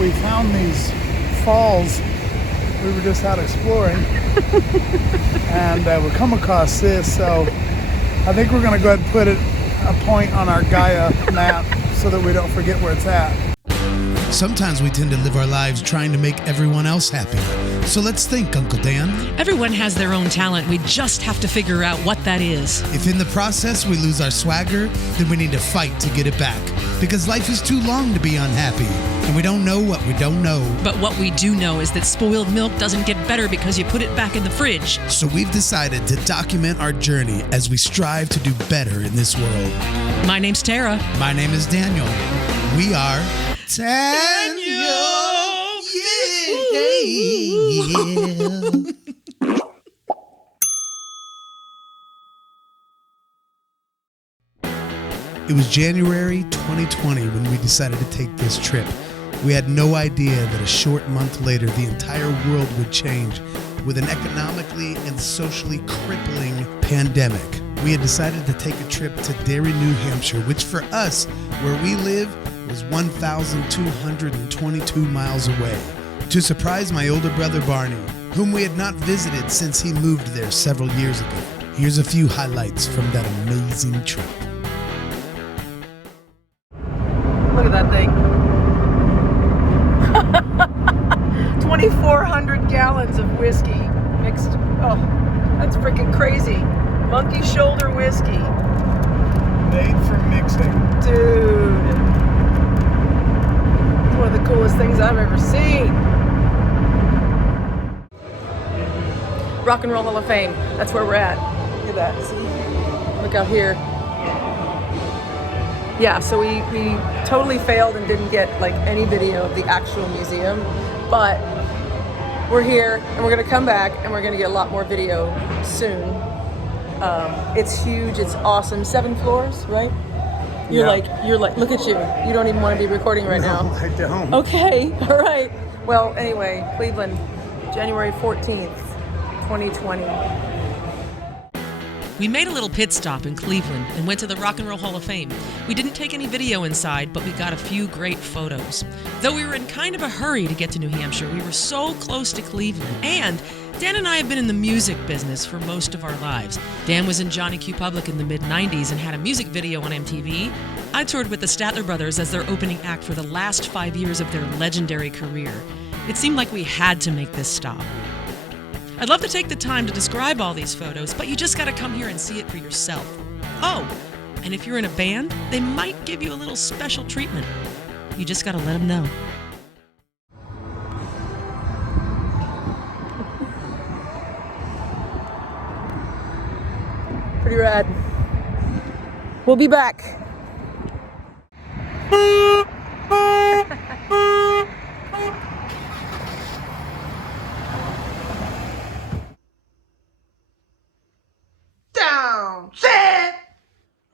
we found these falls. We were just out exploring and we come across this, so I think we're going to go ahead and put a point on our Gaia map so that we don't forget where it's at. Sometimes we tend to live our lives trying to make everyone else happy. So let's think, Uncle Dan. Everyone has their own talent. We just have to figure out what that is. If in the process we lose our swagger, then we need to fight to get it back. Because life is too long to be unhappy, and we don't know what we don't know. But what we do know is that spoiled milk doesn't get better because you put it back in the fridge. So we've decided to document our journey as we strive to do better in this world. My name's Tara. My name is Daniel. We are Taniel. Yeah. It was January 2020 when we decided to take this trip. We had no idea that a short month later, the entire world would change with an economically and socially crippling pandemic. We had decided to take a trip to Derry, New Hampshire, which for us, where we live, was 1,222 miles away, to surprise my older brother Barney, whom we had not visited since he moved there several years ago. Here's a few highlights from that amazing trip. Look at that thing. 2,400 gallons of whiskey mixed. Oh, that's freaking crazy. Monkey shoulder whiskey. Made for mixing. Dude. It's one of the coolest things I've ever seen. Rock and Roll Hall of Fame. That's where we're at. Look at that. See? Look out here. Yeah, so we totally failed and didn't get like any video of the actual museum, but we're here and we're gonna come back and we're gonna get a lot more video soon. It's huge, it's awesome. 7 floors, right? You're like, look at you. You don't even want to be recording right now. I don't. Okay, all right. Well, anyway, Cleveland, January 14th, 2020. We made a little pit stop in Cleveland and went to the Rock and Roll Hall of Fame. We didn't take any video inside, but we got a few great photos. Though we were in kind of a hurry to get to New Hampshire, we were so close to Cleveland. And Dan and I have been in the music business for most of our lives. Dan was in Johnny Q. Public in the mid-90s and had a music video on MTV. I toured with the Statler Brothers as their opening act for the last 5 years of their legendary career. It seemed like we had to make this stop. I'd love to take the time to describe all these photos, but you just gotta come here and see it for yourself. Oh, and if you're in a band, they might give you a little special treatment. You just gotta let them know. Pretty rad. We'll be back. Down, set.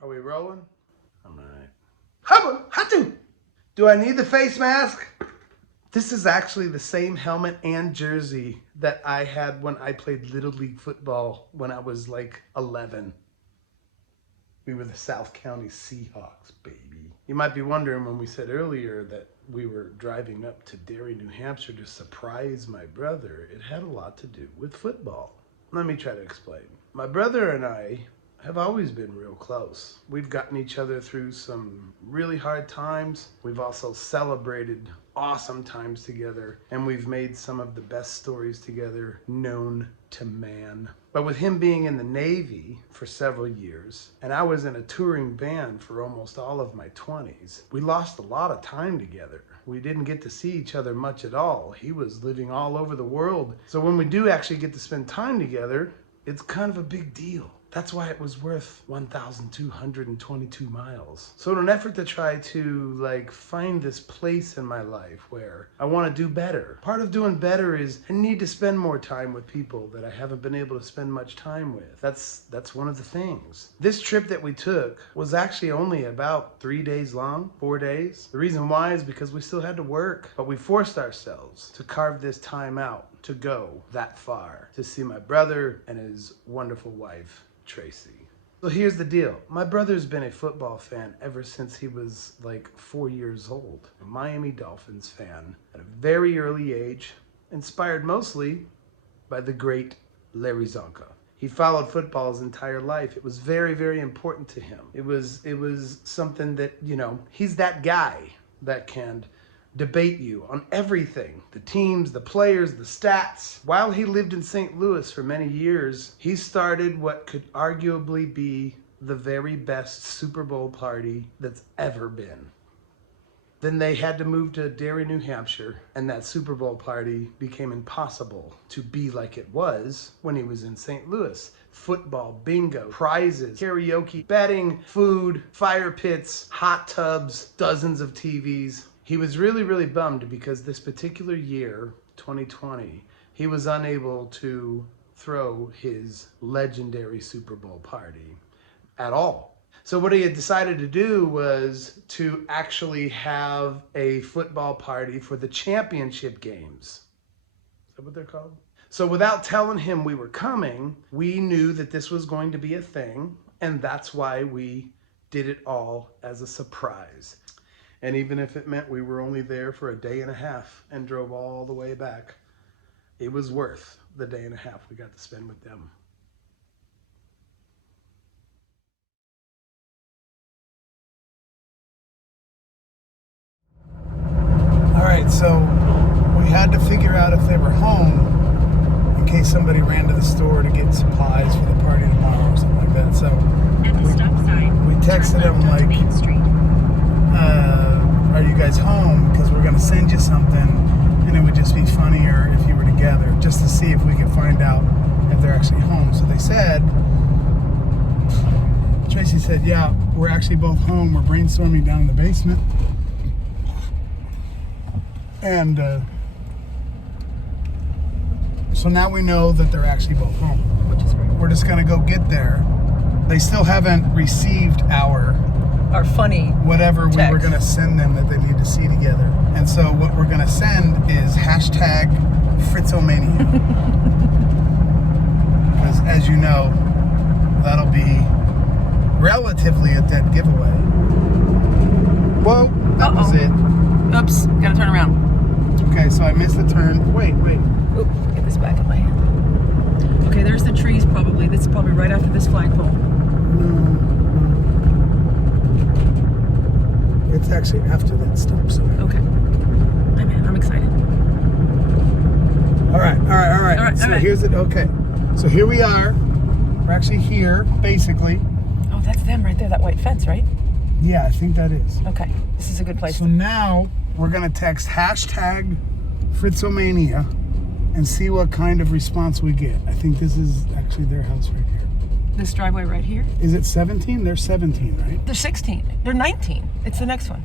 Are we rolling? I'm alright. Hatu! Do I need the face mask? This is actually the same helmet and jersey that I had when I played Little League football when I was like 11. We were the South County Seahawks, baby. You might be wondering when we said earlier that we were driving up to Derry, New Hampshire to surprise my brother. It had a lot to do with football. Let me try to explain. My brother and I have always been real close. We've gotten each other through some really hard times. We've also celebrated awesome times together, and we've made some of the best stories together known to man. But with him being in the Navy for several years, and I was in a touring band for almost all of my 20s, we lost a lot of time together. We didn't get to see each other much at all. He was living all over the world. So when we do actually get to spend time together, it's kind of a big deal. That's why it was worth 1,222 miles. So in an effort to try to find this place in my life where I want to do better. Part of doing better is I need to spend more time with people that I haven't been able to spend much time with. That's one of the things. This trip that we took was actually only about 3 days long, 4 days. The reason why is because we still had to work, but we forced ourselves to carve this time out to go that far to see my brother and his wonderful wife, Tracy. So here's the deal. My brother's been a football fan ever since he was like 4 years old. A Miami Dolphins fan at a very early age, inspired mostly by the great Larry Zonka. He followed football his entire life. It was very, very important to him. It was something that, you know, he's that guy that can debate you on everything. The teams, the players, the stats. While he lived in St. Louis for many years, he started what could arguably be the very best Super Bowl party that's ever been. Then they had to move to Derry, New Hampshire, and that Super Bowl party became impossible to be like it was when he was in St. Louis. Football, bingo, prizes, karaoke, betting, food, fire pits, hot tubs, dozens of TVs. He was really, really bummed because this particular year, 2020, he was unable to throw his legendary Super Bowl party at all. So what he had decided to do was to actually have a football party for the championship games. Is that what they're called? So without telling him we were coming, we knew that this was going to be a thing, and that's why we did it all as a surprise. And even if it meant we were only there for a day and a half and drove all the way back, it was worth the day and a half we got to spend with them. All right, so we had to figure out if they were home in case somebody ran to the store to get supplies for the party tomorrow or something like that. So we texted them like, are you guys home? Because we're going to send you something, and it would just be funnier if you were together, just to see if we could find out if they're actually home. So they said, Tracy said, yeah, we're actually both home. We're brainstorming down in the basement. And so now we know that they're actually both home. Which is great. We're just going to go get there. They still haven't received our funny whatever text we were going to send them that they need to see together. And so what we're going to send is hashtag Fritzomania. Because as you know, that'll be relatively a dead giveaway. Whoa, that was it. Oops, gotta turn around. Okay, so I missed the turn. Wait. Oop, get this back in my hand. Okay, there's the trees probably. This is probably right after this flagpole. It's actually after that stop sign. Okay. I'm excited. All right. So here's it. Okay. So here we are. We're actually here, basically. Oh, that's them right there, that white fence, right? Yeah, I think that is. Okay, this is a good place. So now we're going to text hashtag Fritzomania and see what kind of response we get. I think this is actually their house right here. This driveway right here? Is it 17? They're 17, right? They're 16. They're 19. It's the next one.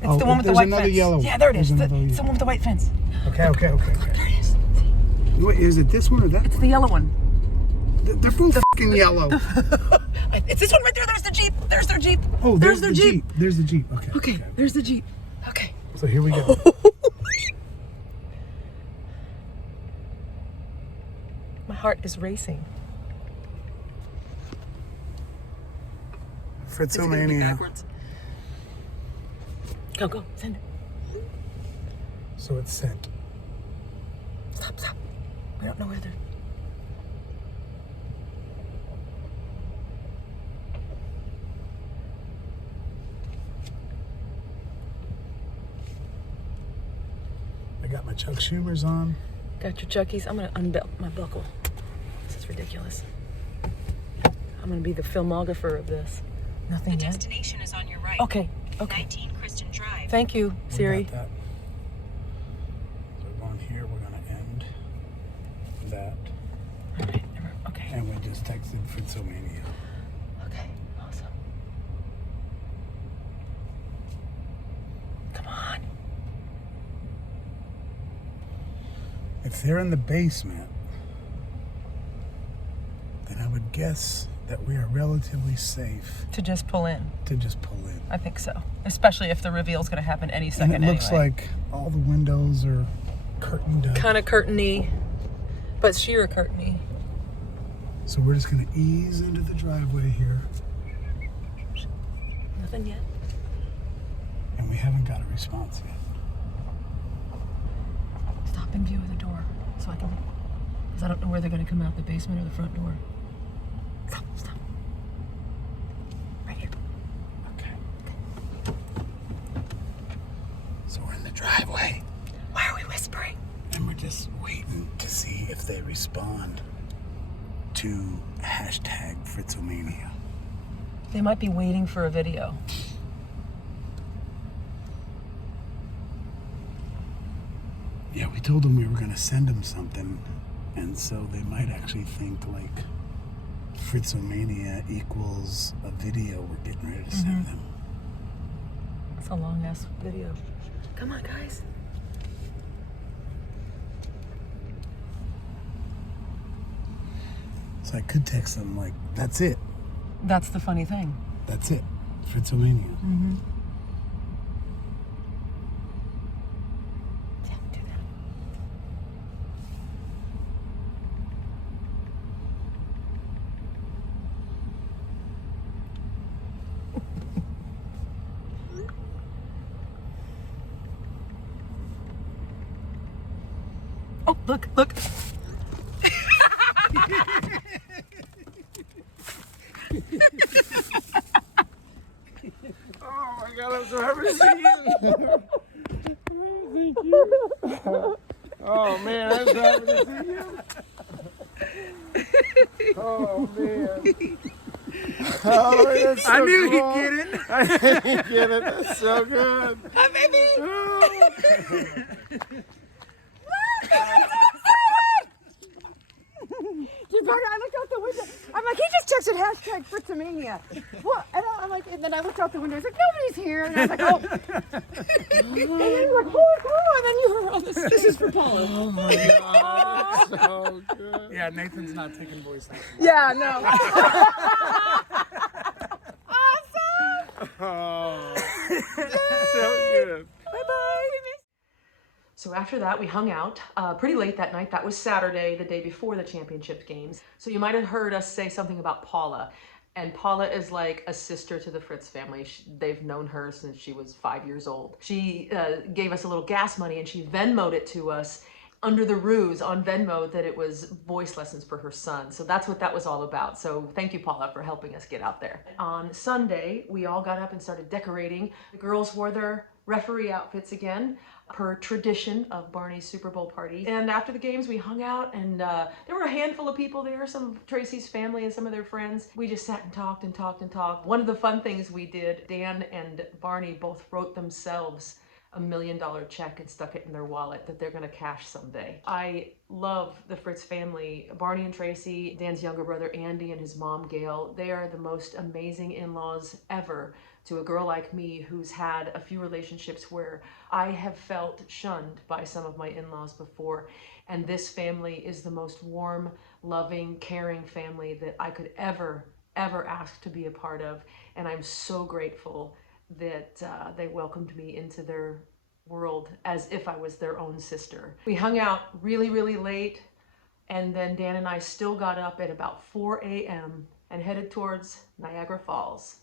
It's Oh, the one with the white fence. there's another yellow one. Yeah, there it is. There's It's another the one with the white fence. Okay. There it is. Wait, is it this one or that It's one? the yellow one. They're both fucking yellow. It's this one right there. There's the Jeep. There's their Jeep. Oh, there's the their Jeep. There's the Jeep. Okay. There's the Jeep. Okay. So here we go. My heart is racing. It's gonna be Fritzomania. backwards. Go. Send it. So it's sent. Stop. We don't know where they're... I got my Chuck Schumers on. Got your Chuckies. I'm gonna unbelt my buckle. This is ridiculous. I'm gonna be the filmographer of this. Nothing The yet. destination is on your right. Okay. 19 Kristen Drive. Thank you, Siri. We got that. So we're going here. We're going to end that. All right. Okay. And we just texted Fritzomania. Okay. Awesome. Come on. If they're in the basement, then I would guess that we are relatively safe To just pull in. to just pull in. I think so. Especially if the reveal is going to happen any second And it looks anyway. like all the windows are curtained up. Kind of curtainy, but sheer curtainy. So we're just gonna ease into the driveway here. Nothing yet. And we haven't got a response yet. Stop in view of the door so I can, because I don't know where they're going to come out, the basement or the front door. Stop. Right here. Okay. So we're in the driveway. Why are we whispering? And we're just waiting to see if they respond to hashtag Fritzomania. They might be waiting for a video. Yeah, we told them we were going to send them something, and so they might actually think like Fritzomania equals a video we're getting ready to send them. It's a long ass video. Come on, guys. So I could text them like, that's it. That's the funny thing. That's it. Fritzomania. Yeah, do that. Oh, look. Oh my God, I'm so happy to see you. Thank you. Oh man, I'm so happy to see you. Oh man. Oh, that's so I knew cool. he'd get it. I knew he'd get it. That's so good. Hi, baby. I looked out the window. I'm like, he just texted hashtag Fritzomania. What? And I'm like, and then I looked out the window. I was like, nobody's here. And I was like, oh. And then you're like, holy cool. And then you heard all this. This is for Paula. Oh my God, that's so good. Yeah, Nathan's not taking voice lessons. Yeah, no. Oh, so good. So after that, we hung out pretty late that night. That was Saturday, the day before the championship games. So you might have heard us say something about Paula. And Paula is like a sister to the Fritz family. They've known her since she was 5 years old. She gave us a little gas money and she Venmo'd it to us under the ruse on Venmo that it was voice lessons for her son. So that's what that was all about. So thank you, Paula, for helping us get out there. On Sunday, we all got up and started decorating. The girls wore their referee outfits again, per tradition of Barney's Super Bowl party. And after the games, we hung out and there were a handful of people there, some of Tracy's family and some of their friends. We just sat and talked and talked and talked. One of the fun things we did, Dan and Barney both wrote themselves $1 million check and stuck it in their wallet that they're gonna cash someday. I love the Fritz family. Barney and Tracy, Dan's younger brother Andy and his mom Gail, they are the most amazing in-laws ever to a girl like me who's had a few relationships where I have felt shunned by some of my in-laws before. And this family is the most warm, loving, caring family that I could ever ask to be a part of. And I'm so grateful that they welcomed me into their world as if I was their own sister. We hung out really, really late. And then Dan and I still got up at about 4 a.m. and headed towards Niagara Falls.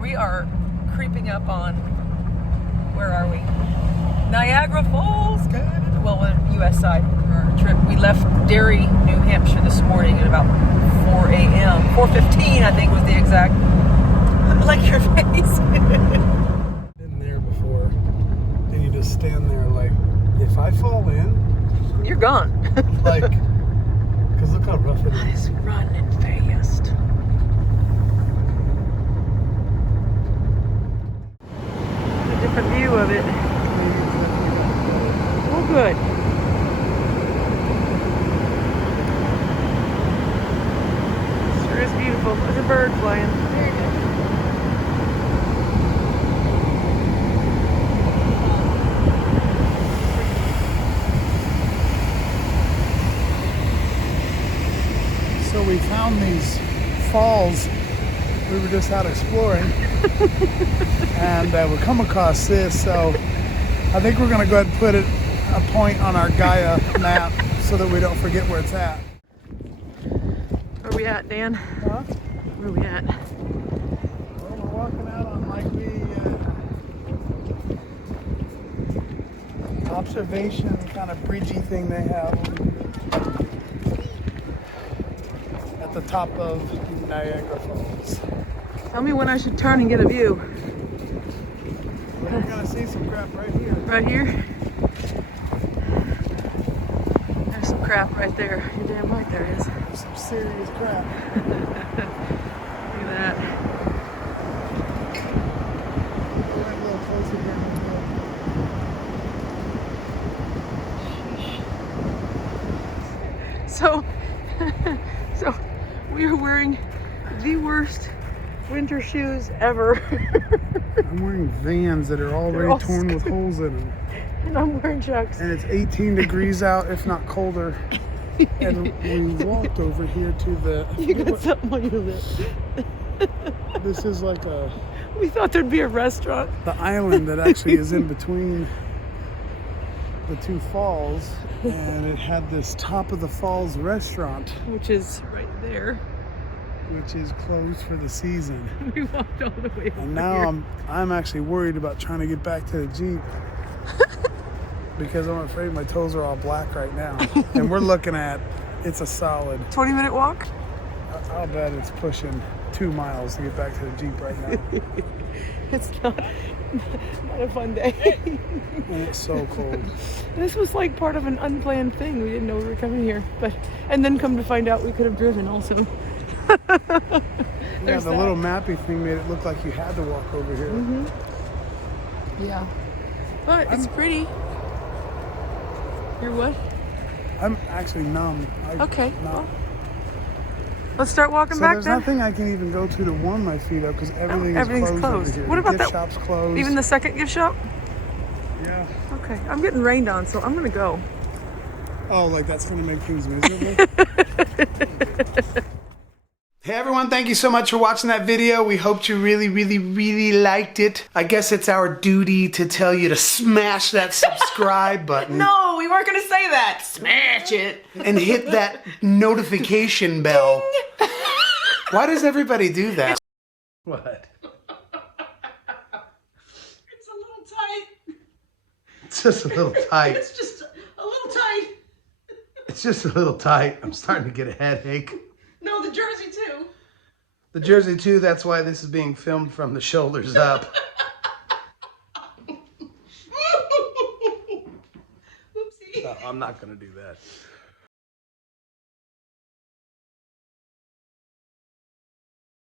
We are creeping up on, where are we? Niagara Falls, well, on the U.S. side for our trip. We left Derry, New Hampshire this morning at about 4 a.m. 4:15, I think was the exact, like your face. Been there before. Then you just stand there like, if I fall in, You're gone. like, because look how rough it is. It's running fast. A different view of it. Oh, good. Sure is beautiful. There's a bird flying. There you go. So we found these falls. We were just out exploring and we come across this. So I think we're gonna go ahead and put a point on our Gaia map so that we don't forget where it's at. Where are we at, Dan? Huh? Where are we at? Well, we're walking out on like the observation kind of bridgey thing they have at the top of Niagara Falls. Tell me when I should turn and get a view. Well, you're gonna see some crap right here. Right here? There's some crap right there. You're damn right there is. There's some serious crap. Look at that. We're a little closer here. So we are wearing the worst winter shoes ever. I'm wearing Vans that are already all torn with holes in them. And I'm wearing Chucks. And it's 18 degrees out, if not colder. And we walked over here to the... You got something on your lip. This is like We thought there'd be a restaurant. the island that actually is in between the two falls. And it had this top of the falls restaurant, Which is right there. which is closed for the season. We walked all the way over And now here. I'm actually worried about trying to get back to the Jeep because I'm afraid my toes are all black right now. And we're looking at, it's a solid, 20-minute walk? I'll bet it's pushing 2 miles to get back to the Jeep right now. It's not a fun day. And it's so cold. This was like part of an unplanned thing. We didn't know we were coming here, and then come to find out we could have driven also. Yeah, the little mappy thing made it look like you had to walk over here. Yeah, but it's pretty. You're what? I'm actually numb. Okay, well, let's start walking So back there's then. nothing I can even go to warm my feet up because everything's closed over here. What The about gift that? shop's closed. Even the second gift shop? Yeah. Okay, I'm getting rained on, so I'm gonna go. Oh, like that's gonna make things miserable? Hey everyone, thank you so much for watching that video. We hope you really, really, really liked it. I guess it's our duty to tell you to smash that subscribe button. No, we weren't gonna say that. Smash it. And hit that notification bell. Why does everybody do that? What? It's a little tight. It's just a little tight. It's just a little tight. It's just a little tight. I'm starting to get a headache. No, the jersey too. The jersey too, that's why this is being filmed from the shoulders up. Oopsie. No, I'm not gonna do that.